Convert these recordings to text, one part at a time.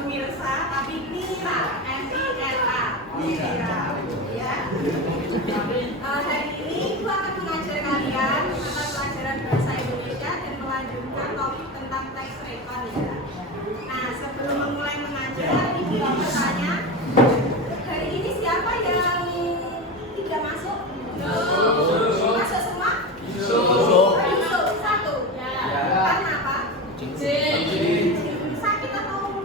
pemirsa, tapi Mira, M-I-R-A, Mira, ya. Hari ini Ibu akan mengajar kalian mata pelajaran bahasa Indonesia dan melanjutkan topik tentang teks rekon ya. Nah, sebelum memulai mengajar, Ibu mau bertanya, hari ini siapa yang tidak masuk? Masuk semua? Masuk satu. Karena apa? Sakit atau?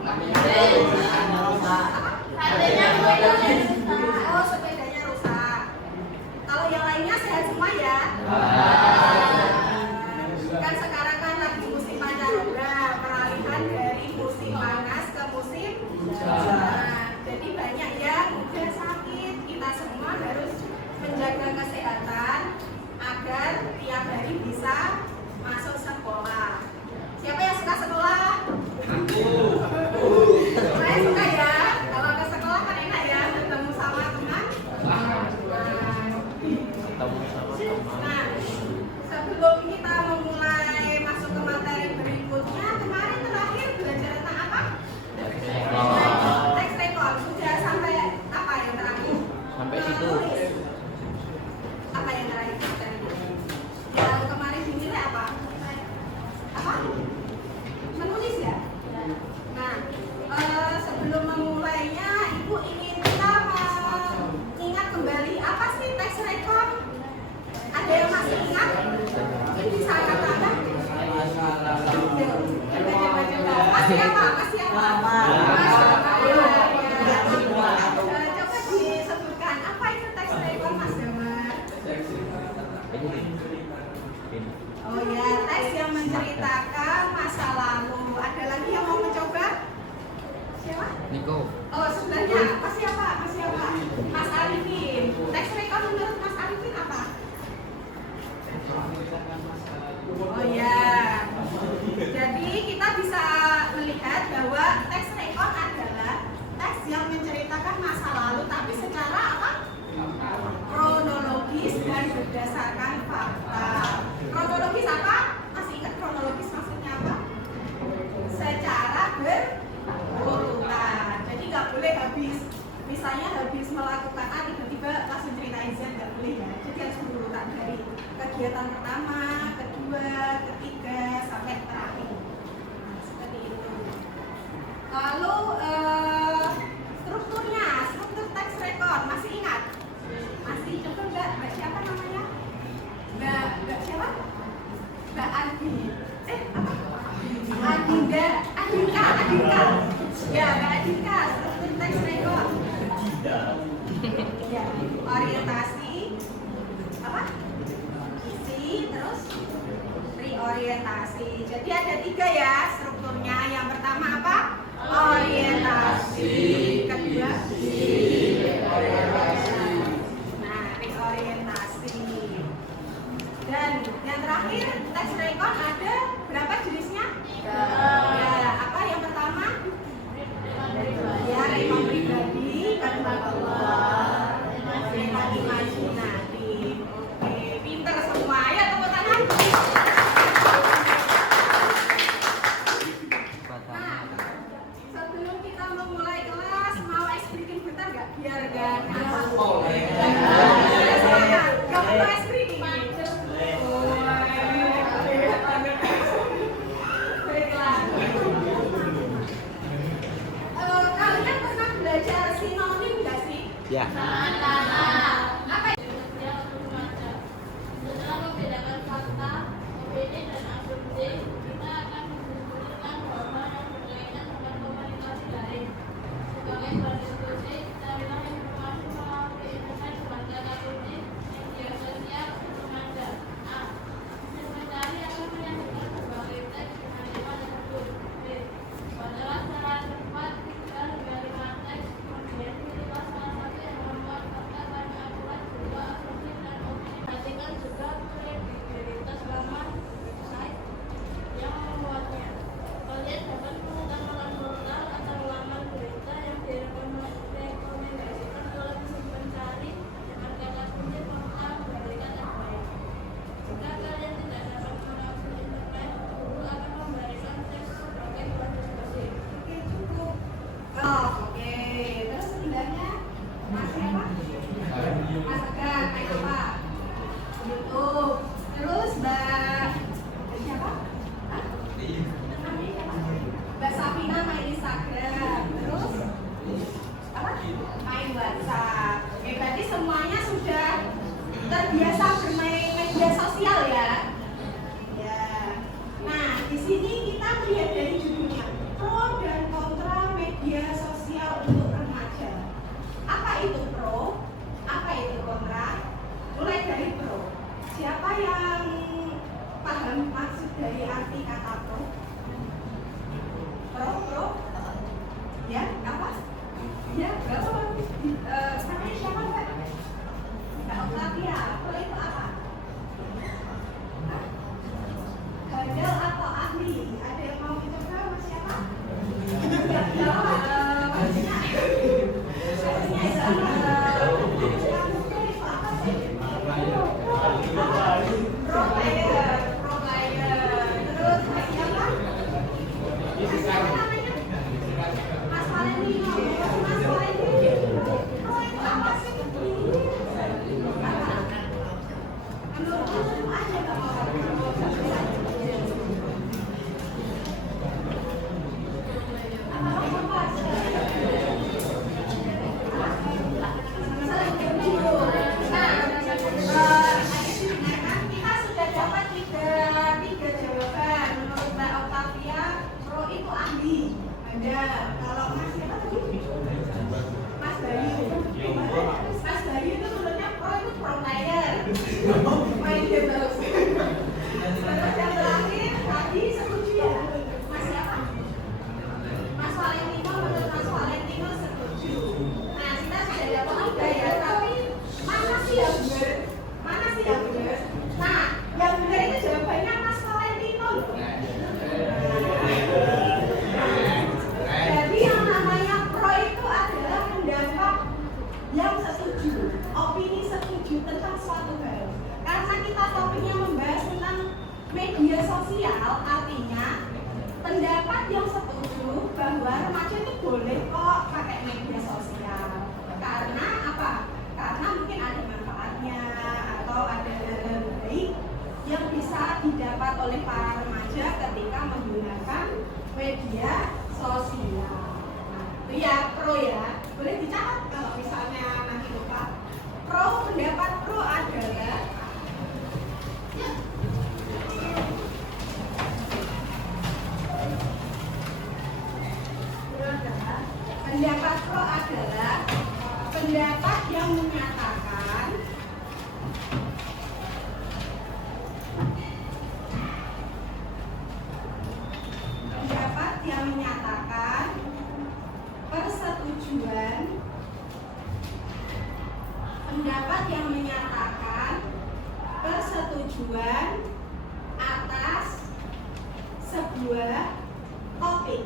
Oh, sepedanya rusak. Kalau yang lainnya sehat semua ya? Kan sekarang kan lagi musim pancaroba, peralihan dari musim panas ke musim hujan. Jadi banyak yang udah sakit. Kita semua harus menjaga kesehatan agar tiap hari bisa masuk sekolah. Siapa yang suka sekolah? Saya suka ya. Kalau ke sekolah kan enak ya, ketemu sama teman. Nah, sebelum kita memulai masuk ke materi berikutnya, kemarin terakhir belajar tentang apa? Teks rekon. Sudah sampai apa yang terakhir? Sampai situ. Apa yang terakhir tadi? Yang kemarin dinilai apa? Apa? Menulis ya? Nah, sebelum memulainya, Ibu ingin kita mengingat kembali apa sih teks rekon? Ada yang masih ingat? Ini bisa katakan? Masih apa? Masih apa? Coba disebutkan apa itu teks rekon, Mas Damar? Oh ya, teks yang menceritakan masa lalu. Ada lagi yang mau mencoba? Siapa? Niko. Oh, sebenarnya apa siapa? Mas siapa? Mas Arifin. Teks rekon menurut Mas Arifin apa? Oh ya. Jadi kita bisa melihat bahwa teks rekon adalah teks yang menceritakan masa lalu tapi secara apa? Kronologis dan berdasarkan fakta. Kronologis apa? Masih ingat kronologis maksudnya apa? Secara berurutan. Jadi nggak boleh habis, misalnya habis melakukan A tiba-tiba langsung ceritain Z, nggak boleh ya. Jadi harus berurutan dari kegiatan pertama, kedua, ketiga sampai terakhir. Nah, seperti itu. Lalu strukturnya, struktur teks rekon masih ingat? Masih coba Mbak siapa namanya? Mbak siapa? Mbak Andi. Apa? Adinda, Adinka. Ya, Mbak Adinka, struktur teks rekon. Ya, orientasi, apa? Isi, terus reorientasi. Jadi ada 3 ya strukturnya. Yang pertama apa? Orientasi. Kedua, nah, reorientasi. Dan yang terakhir, teks rekon ada berapa jenisnya? Ya, apa yang pertama? Ya, rekon pribadi, kedua rekon imajinatif. Oke, pinter semua. Ya, tepuk tangan. Nah, sebelum kita memulai kelas, mau explain bentar nggak? Biar gak ngambang. Gak perlu explain. Baiklah. Kalian pernah belajar sinonim nggak sih? Ya. Apa itu? Setelah membedakan fakta, opini dan asumsi, kita akan mengumpulkan bahwa yang berkaitan dengan komunikasi daring. Sebagai bahan diskusi, carilah informasi melalui internet sebagai kata kunci, media sosial, remaja. A. Mencari akan menyajikan berbagai teks dengan 5 tersebut. B. Bacalah secara cepat 3 hingga 5 teks, kemudian pilihlah salah satu yang memuat fakta pada ada berapa? Namanya siapa Mbak? Mbak Octavia. Pro itu apa? Bandel atau ahli? Ada yang mau dicoba sama siapa? Enggak jawab. Maksudnya pro player. Terus siapa? Siapa namanya? Mas Valentino. Mas Valentino. Pro itu apa sih? Menurutku aja nggak mau. Kalau Mas siapa tadi? Mas Bayu. Mas Bayu itu menurutnya pro itu pro player. Main game terus. Terus yang terakhir tadi setuju ya? Mas siapa? Mas Valentino, menurut Mas Valentino setuju. Nah, kita sudah dapat tiga ya, tapi mana sih yang benar? Mana sih yang benar? Nah, yang benar itu jawabannya Mas Valentino. Jadi yang namanya pro itu adalah pendapat yang setuju, opini setuju tentang suatu hal. Karena kita topiknya membahas tentang media sosial, artinya pendapat yang setuju bahwa remaja itu boleh kok pakai media sosial. Karena apa? Karena mungkin ada manfaatnya atau ada hal-hal baik yang bisa didapat oleh para remaja ketika menggunakan media sosial. Nah, itu ya pro ya. Boleh dicatat kalau misalnya nanti lupa. Pro, pendapat pro adalah pendapat pro adalah pendapat yang menyatakan persetujuan atas sebuah topik.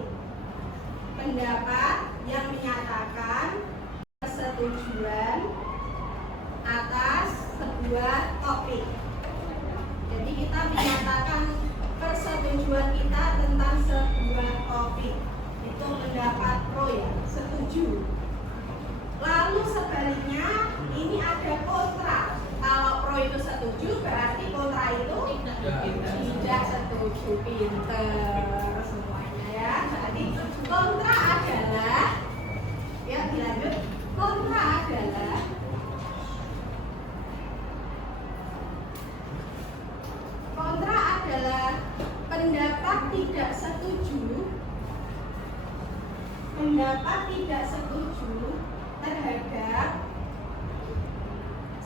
Pendapat yang menyatakan persetujuan atas sebuah topik. Jadi kita menyatakan persetujuan kita tentang sebuah topik. Itu pendapat pro ya, setuju. Lalu sebaliknya ini ada kontra. Kalau pro itu setuju, berarti kontra itu tidak setuju. Pinter semuanya ya. Jadi kontra adalah, ya dilanjut. Kontra adalah pendapat tidak setuju. Pendapat tidak setuju terhadap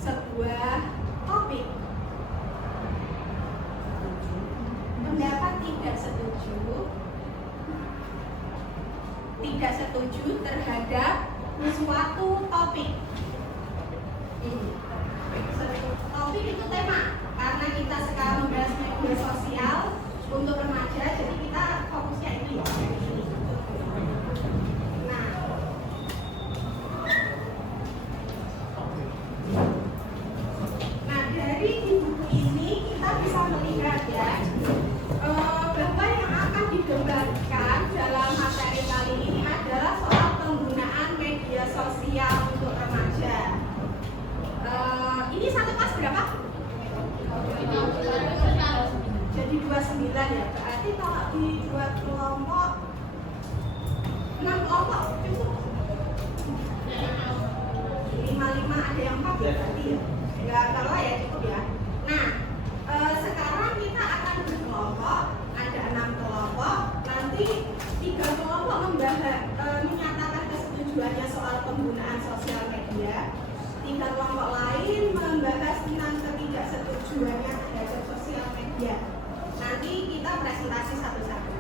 sebuah topik. Pendapat tidak setuju terhadap suatu topik. Topik itu tema, karena kita sekarang membahas media sosial untuk remaja, jadi kita fokusnya ini. Nah, dari buku ini kita bisa melihat ya, bahwa yang akan didebatkan dalam materi kali ini adalah soal penggunaan media sosial untuk remaja. Ini satu kelas berapa? Jadi 29 ya, berarti kalau dibuat kelompok 6 kelompok cukup. 5 ada yang 4 ya berarti ya. Enggak salah ya, cukup ya. Nah, sekarang kita akan berkelompok, ada 6 kelompok. Nanti 3 kelompok menyatakan kesetujuannya soal penggunaan sosial media. 3 kelompok lain membahas tentang ketidaksetujuannya terhadap sosial media. Nanti kita presentasi satu-satu.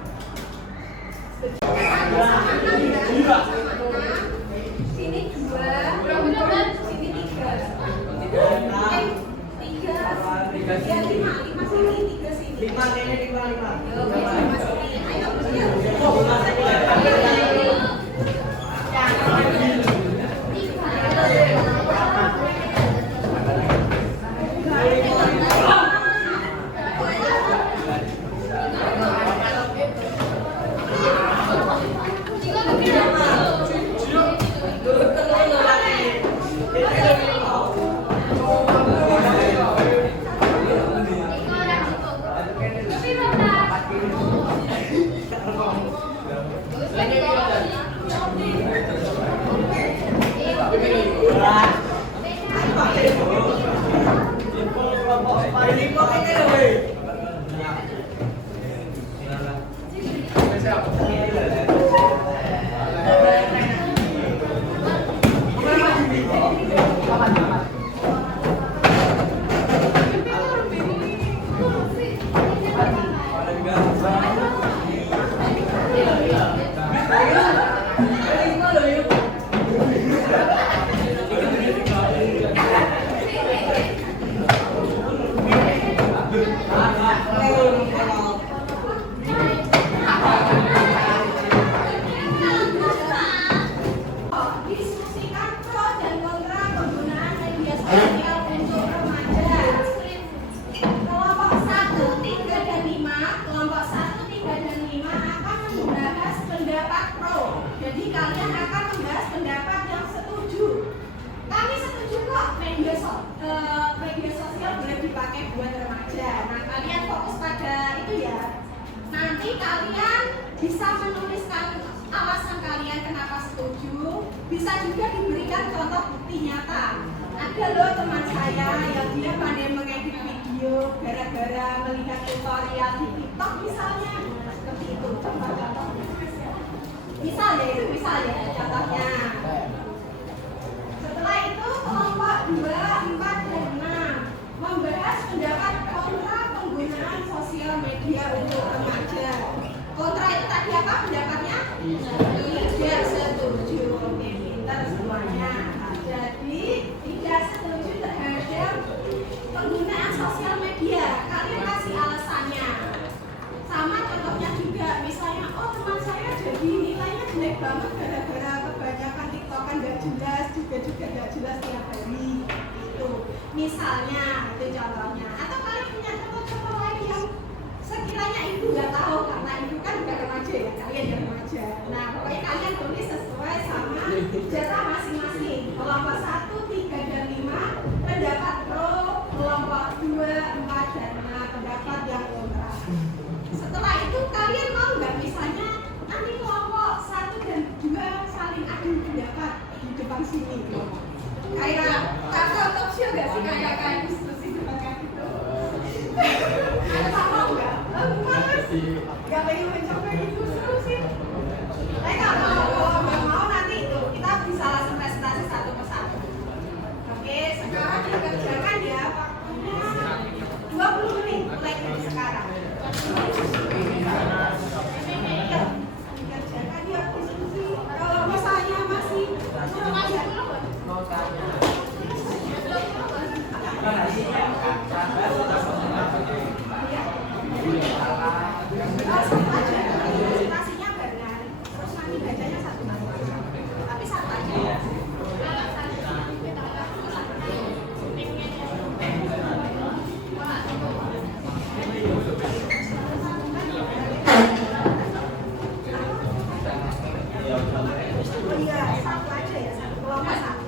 kalian akan membahas pendapat yang setuju. Kami setuju kok media sosial boleh dipakai buat remaja. Nah, kalian fokus pada itu ya. Nanti kalian bisa menuliskan alasan kalian kenapa setuju. Bisa juga diberikan contoh bukti nyata. Ada loh teman saya yang dia pandai mengedit video gara-gara melihat tutorial di TikTok misalnya. Seperti itu contoh-contoh. Misalnya itu misalnya contohnya. Setelah itu kelompok 2, 4, dan 6 membahas pendapat kontra penggunaan sosial media untuk remaja. Kontra itu tadi apa pendapatnya? Tidak setuju. Oke, pintar semuanya. Jadi tidak setuju terhadap penggunaan sosial media. Kalian kasih alasannya. Sama contohnya juga, misalnya, oh teman saya jadi nilainya jelek banget gara-gara kebanyakan tiktokan gak jelas, juga gak jelas tiap hari. Itu misalnya, itu contohnya. Atau kalian punya contoh-contoh lain yang sekiranya ibu nggak tahu, karena ibu kan udah remaja ya, kalian yang remaja. Nah, pokoknya kalian tulis sesuai sama jatah masing-masing. Kelompok 1, 3, dan 5 pendapat pro, kelompok 2, 4, dan 6 pendapat yang kontra. Setelah itu kalian mau nggak misalnya nanti kelompok 1 dan 2 saling adu pendapat di depan sini. Kayak kakak talk show nggak sih, kayak diskusi debat itu. Ada mau nggak? Males. Nggak pengen mencoba gitu seru sih. Tapi kalau nggak mau nanti itu kita bisa langsung presentasi satu persatu. Oke, sekarang dikerjakan ya waktunya 20 menit mulai dari sekarang. Dikerjakan ya diskusi. Kalau misalnya masih kurang ajar presentasinya barengan, terus nanti bacanya satu tapi satu aja. Oh iya, satu aja ya, satu kelompok satu.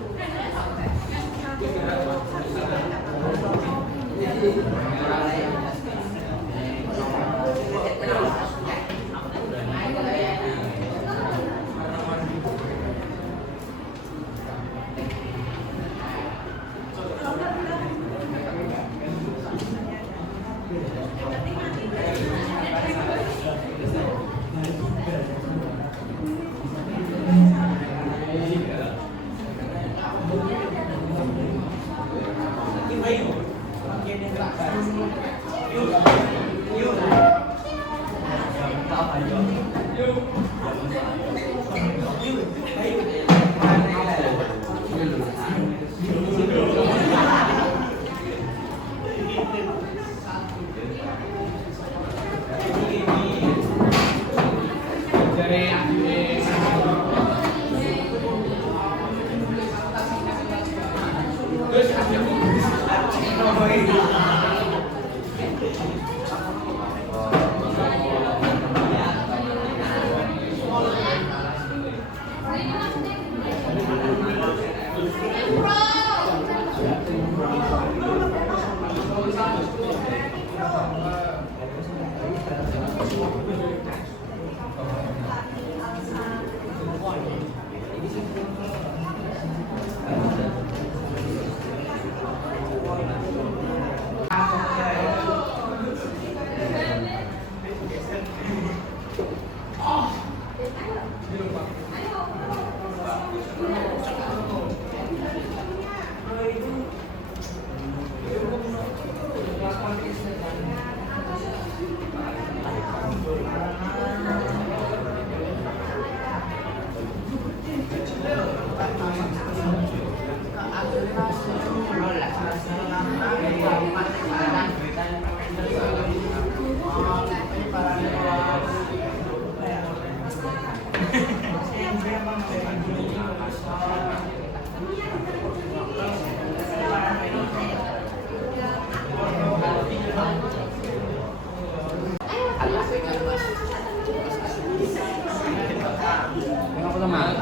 Apa teman?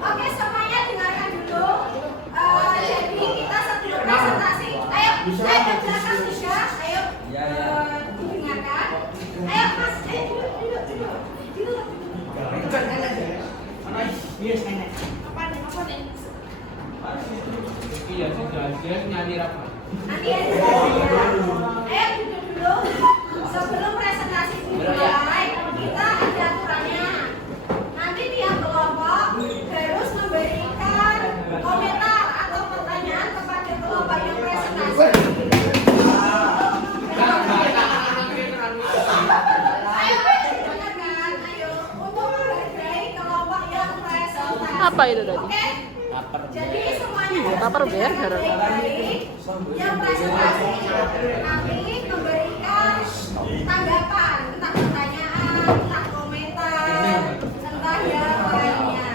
Oke, semuanya dengarkan dulu. Jadi kita sebelum presentasi, ayo kerjakan tiga, ayo didengarkan. Ayo Mas, duduk. Apa nih? Iya, sudah nyanyi apa? Nanti aja. Ayo duduk dulu. Sebelum presentasi dimulai, kita ada aturannya. Nanti tiap kelompok harus memberikan komentar atau pertanyaan kepada kelompok yang presentasi. Ayo dengarkan, ayo untuk menghargai kelompok yang presentasi. Apa itu tadi? Oke? Jadi semuanya Lapar harus biar baik yang presentasi nanti memberikan tanggapan, entah pertanyaan, entah komentar, entah yang lainnya.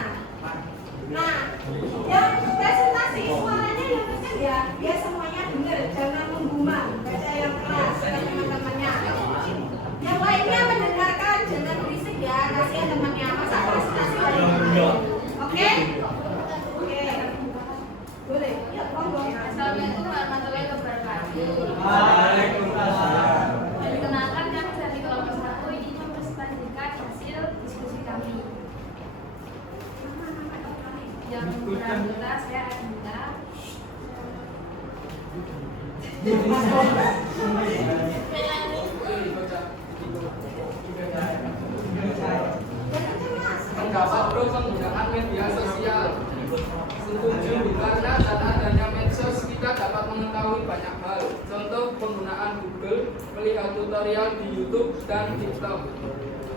Nah, yang presentasi suaranya yang kencang ya, biar semuanya dengar, jangan menggumam, baca yang keras ke teman-temannya. Yang lainnya mendengarkan, jangan berisik ya, kasihan temannya, masa presentasi lagi. Oke? Oke. Boleh. Ya, monggo. Assalamualaikum warahmatullahi wabarakatuh. Waalaikumsalam. Perkenalkan kami dari kelompok 1 ini mempresentasikan hasil diskusi kami. Yang beranggota saya Adinda. Pendapat pro penggunaan media sosial. Setuju karena dengan adanya medsos kita dapat mengetahui banyak hal. Contoh penggunaan Google, melihat tutorial di YouTube dan TikTok.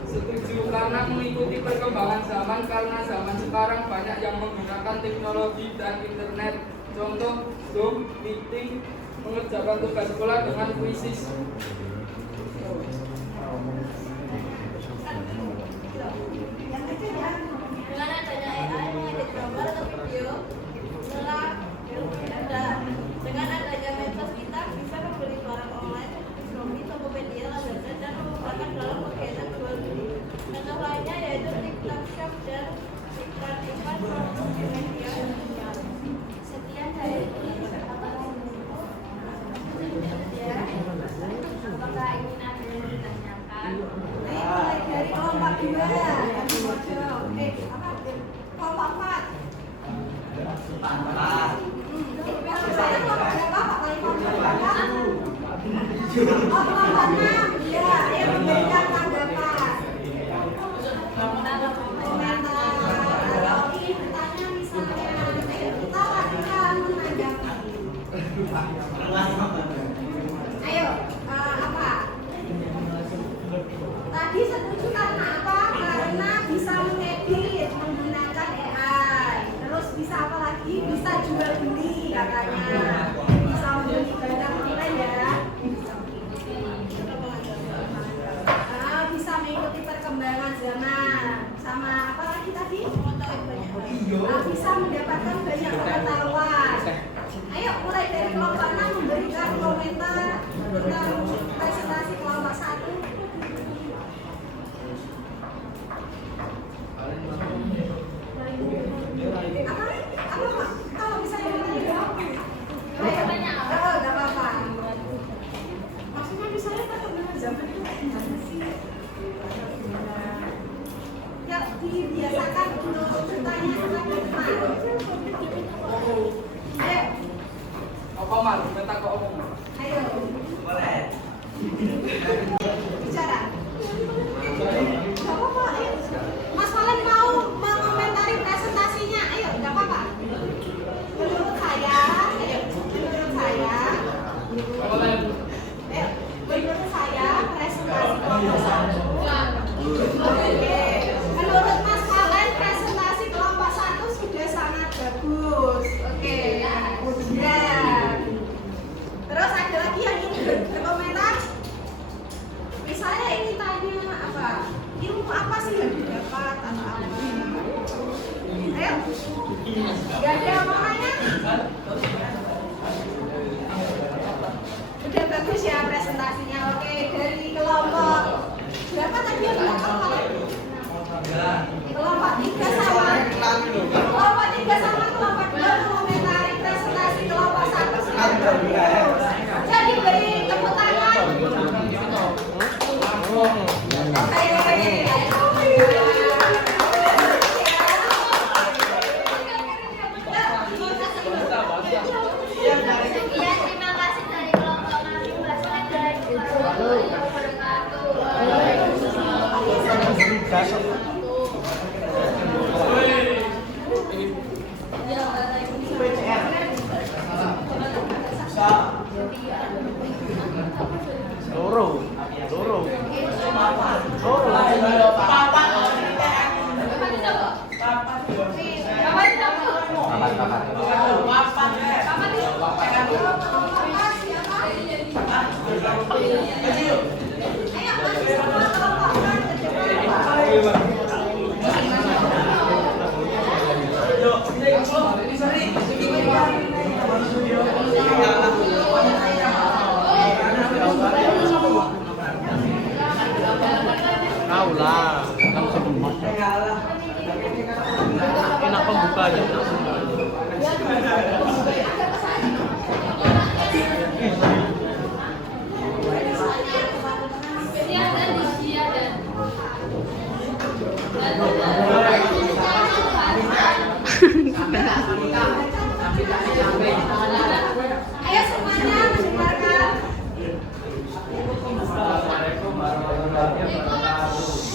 Setuju karena mengikuti perkembangan zaman karena zaman sekarang banyak yang menggunakan teknologi dan internet. Contoh Zoom, meeting, mengerjakan tugas sekolah dengan kuisis. Dengan adanya AI mengedit gambar atau video, dengan adanya medsos kita bisa membeli barang online seperti Shopee, Tokopedia, Lazada dan menggunakan dalam kegiatan jual beli. Contoh lainnya yaitu TikTok Shop dan iklan promosi media sosial. Sekian dari apakah ingin ada yang ditanyakan? Mulai dari kelompok 2. Apa? Kelompok 4. Saya kelompok berapa? Pak Wali kelompok berapa? Oh, kelompok 6. Iya, yang memberikan tanggapan. Komentar. Kalau ingin bertanya misalnya, kita akan menanggapi. Ayo, apa? Tadi setuju karena apa? Karena bisa mengedit sama apa lagi tadi? Bisa mendapatkan banyak pengetahuan. Ayo mulai dari kelompok 6 memberikan komentar tentang presentasi kelompok 1. Apa Pak? Kalau bisa yang lain ya? Ayo, nggak apa-apa. Maksudnya misalnya tetap dengan zaman itu kayak gimana sih? Ya, dibiasakan untuk bertanya kepada teman. Ayo. Apa mal? Kita kok omong. Ayo. Boleh. Bicara. Gak apa-apa, ayo. Mas Valen mau mengomentari presentasinya. Ayo, gak apa-apa. Menurut saya, ayo. Menurut saya. Ayo. Menurut saya, presentasi kelompok 1. Oke. Menurut Mas Valen, presentasi kelompok 1 sudah sangat bagus. Oke. Kemudian. Terus ada lagi yang ingin berkomentar? Misalnya ingin tanya apa? Ilmu apa sih yang didapat atau apa? Ayo. Gak ada yang mau nanya? Udah bagus ya presentasinya. Oke, dari kelompok berapa tadi yang didapat? Kelompok 3 sama kelompok 3 sama kelompok 2 mengomentari presentasi kelompok 1 sudah bagus. Jadi beri tepuk tangan. Ya, terima kasih dari kelompok kami. Wassalamualaikum warahmatullahi Enak pembukanya. Ayo semuanya mendengarkan. Assalamualaikum warahmatullahi wabarakatuh.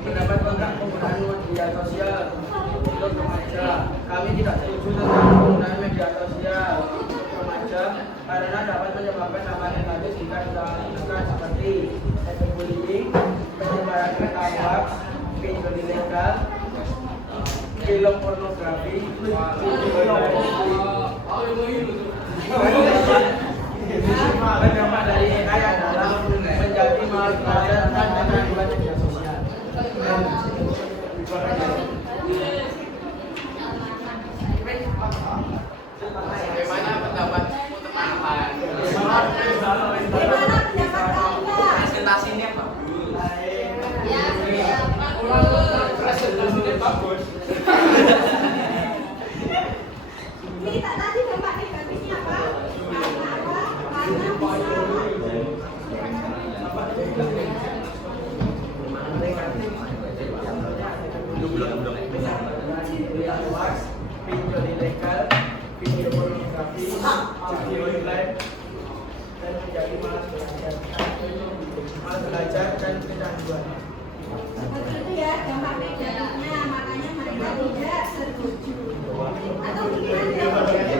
Pendapat tentang penggunaan media sosial untuk remaja. Kami tidak setuju tentang penggunaan media sosial untuk remaja karena dapat menyebabkan dampak negatif jika disalahgunakan seperti cyberbullying, penyebaran berita hoax, pinjol ilegal, film pornografi, berdampak dari AI adalah menjadi malas belajar dan keterlibatan media sosial. Bagaimana pendapatmu teman-teman? Gimana pendapat Anda? Presentasinya bagus. Ya, Presentasinya bagus. Ini tadi dampak negatifnya apa? Karena apa? Karena bisa berita hoax, pinjol ilegal, video pornografi, video online, dan menjadi malas belajar dan kecanduan. Begitu ya dampak negatifnya, makanya mereka tidak setuju. Atau gimana?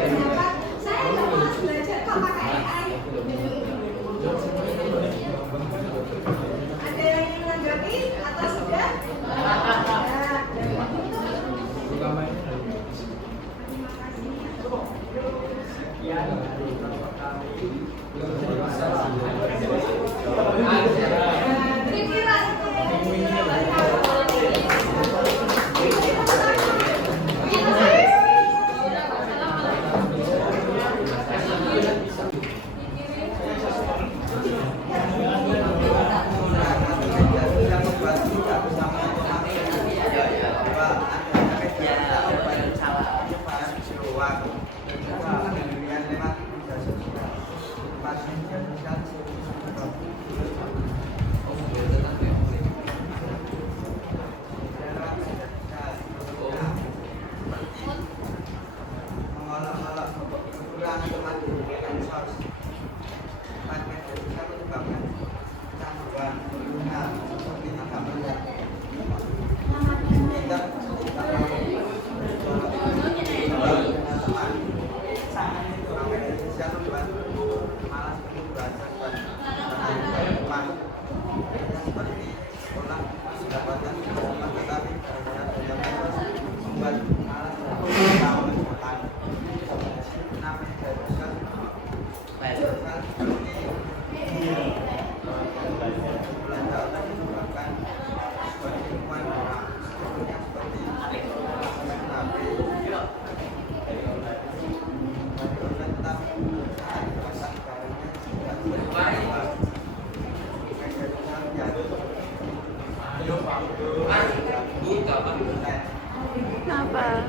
Apa?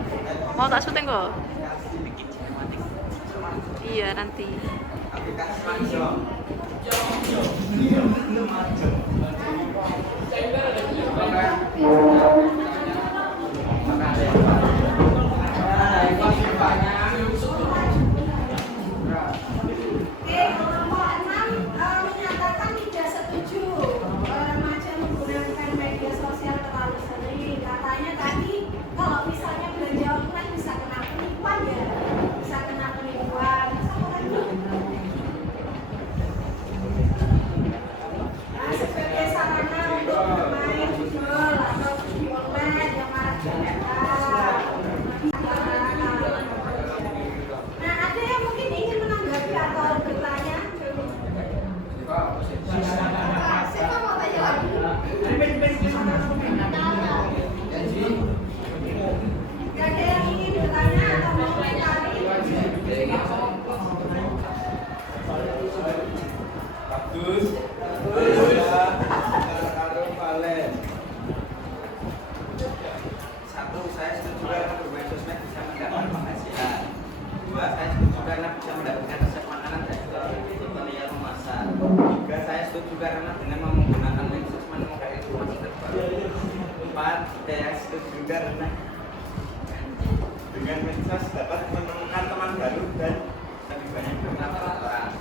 Mau tak syuting kok? Iya nanti. Oke, kelompok 6 menyatakan tidak setuju remaja menggunakan media sosial terlalu sering. Katanya tadi kalau misalnya belanja online bisa kena penipuan ya, bisa kena penipuan. Sama lagi. Nah, sebagai sarana untuk bermain judul atau judi online yang marak beredar. Nah, ada yang mungkin ingin menanggapi atau bertanya? Siapa mau tanya lagi? Gak ada yang ingin bertanya atau mau komentari? Bagus. Satu, saya setuju karena bermain sosmed bisa mendapat penghasilan. Dua, saya setuju karena bisa mendapatkan resep makanan dan tutorial memasak. Tiga, saya setuju karena dengan menggunakan medsos menemukan informasi terbaru. Empat, saya setuju karena dengan medsos dapat menemukan teman baru dan lebih banyak berkenalan orang.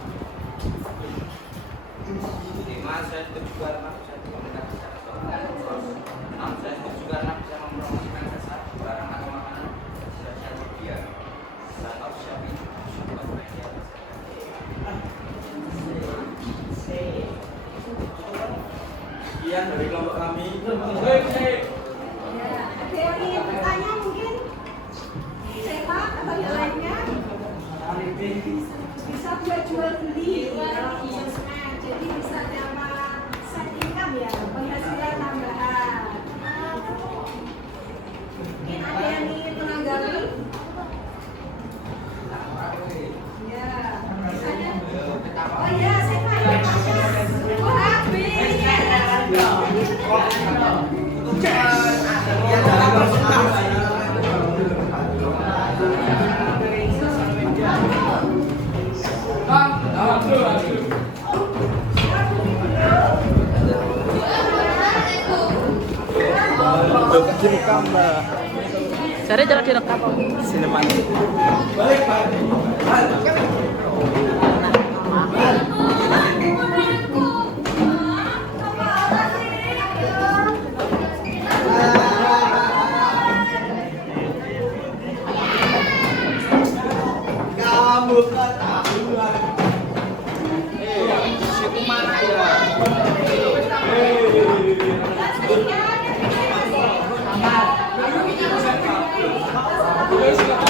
Lima, saya setuju karena bisa dikomunikasi secara sosial. Enam, saya setuju karena bisa mempromosikan jasa barang atau makanan di sosial media. Atau Shopee, Shopee media. Sekian dari kelompok kami. Ya, ada yang ingin bertanya mungkin? Siapa atau yang lainnya? Bisa buat jual beli dalam sosmed, jadi bisa dapat side income ya, penghasilan tambahan. Mungkin ada yang ingin menanggapi? Ya, misalnya. Oh ya, siapa yang tanya? Oh, habis. Direkam mbak. Cari jarak direkam. Sinematik. Kamu ketahuan. Situ mana ya? Sama.